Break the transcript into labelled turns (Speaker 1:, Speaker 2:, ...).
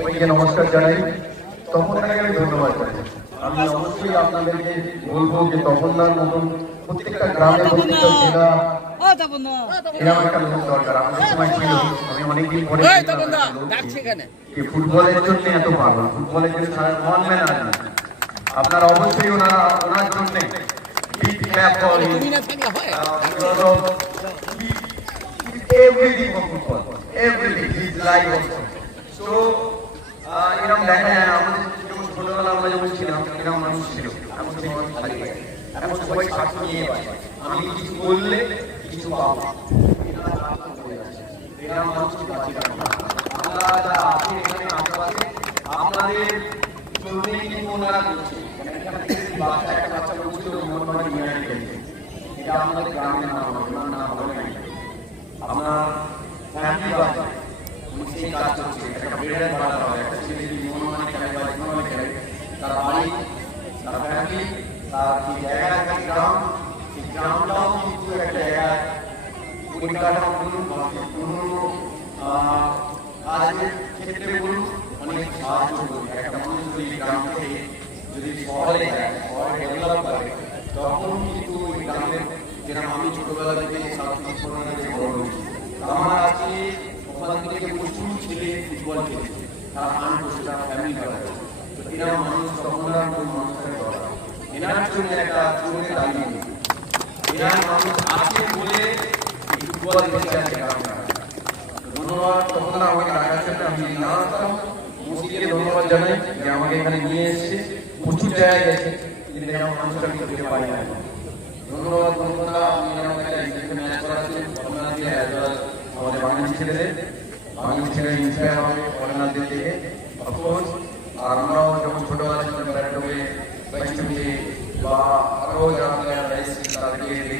Speaker 1: সবাইকে নমস্কার জানাই। তখন থেকে আমি ধন্যবাদ জানাই। আমি অবশ্যই আপনাদেরকে বলব যে তখন তপনদার মতন প্রত্যেকটা গ্রামে প্রত্যেকটা জেলা এরকম একটা লোক দরকার। আমাদের সময় ছিল আমি অনেকদিন পরে যে ফুটবলের জন্য এত পাগল। ফুটবলের জন্য সারা ওয়ান ম্যান আপনারা অবশ্যই ওনারা ওনার জন্য বিগ ক্ল্যাপ ফর হিম
Speaker 2: তুমি না থাকলে
Speaker 1: because of everything of football, everything, his life also. So, এরকম দেখা যায় না, আমাদের যেমন ছোটবেলা আমরা যেমন ছিলাম, এরকম মানুষ ছিল। এখন সবাই স্বার্থ নিয়ে আমি কিছু বললে কিছু পাবো হয় একটা ছেলে যদি মনোমানে খেলে বা জীবনে খেলে তার বাড়ি তার ফ্যামিলি তার যে জায়গা থাকে গ্রাম সেই গ্রামটাও কিন্তু একটা জায়গায় পরিকাঠামো বলুন বা পুরনো আহ, কাজের ক্ষেত্রে বলুন অনেক সাহায্য করবে একটা মানুষ যদি গ্রাম থেকে যদি শহরে যায় শহরে ডেভেলপ করে তখন কিন্তু ওই গ্রামের যেরকম আমি ছোটবেলা থেকে সাধারণ থেকে বড় হয়েছি আমার আজকে ওখান থেকে প্রচুর ছেলে ফুটবল খেলেছে তারা আন করছে তারা ফ্যামিলি করে তো এরা মানুষ তখন আর কোন মানুষের এনার জন্য একটা চোখে দাঁড়িয়ে নেই এরা মানুষ আছে বলে ফুটবল দেখতে আছে ধন্যবাদ তখন আমাকে রাখার জন্য আমি না আসতাম ধন্যবাদ। জানাই যে আমাকে এখানে নিয়ে এসেছে প্রচুর জায়গায় গেছে কিন্তু দেখে অফকোর্স আর যখন ছোটবেলা ছিলাম ব্যারাটোকে বাইস্টুকে বা আরও যারা প্লেয়ার এসেছে তাদেরকে দেখে